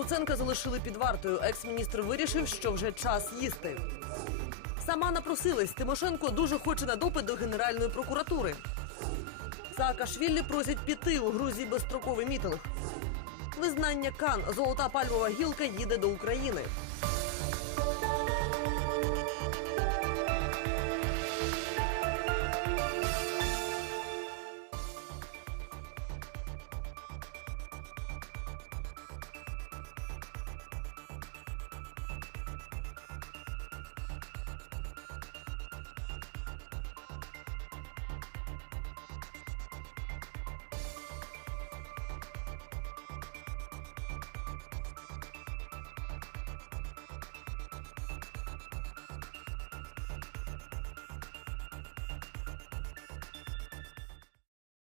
Луценка залишили під вартою. Екс-міністр вирішив, що вже час їсти. Сама напросилась. Тимошенко дуже хоче на допит до Генеральної прокуратури. Саакашвілі просять піти у Грузії безстроковий мітинг. Визнання Кан. Золота пальмова гілка їде до України.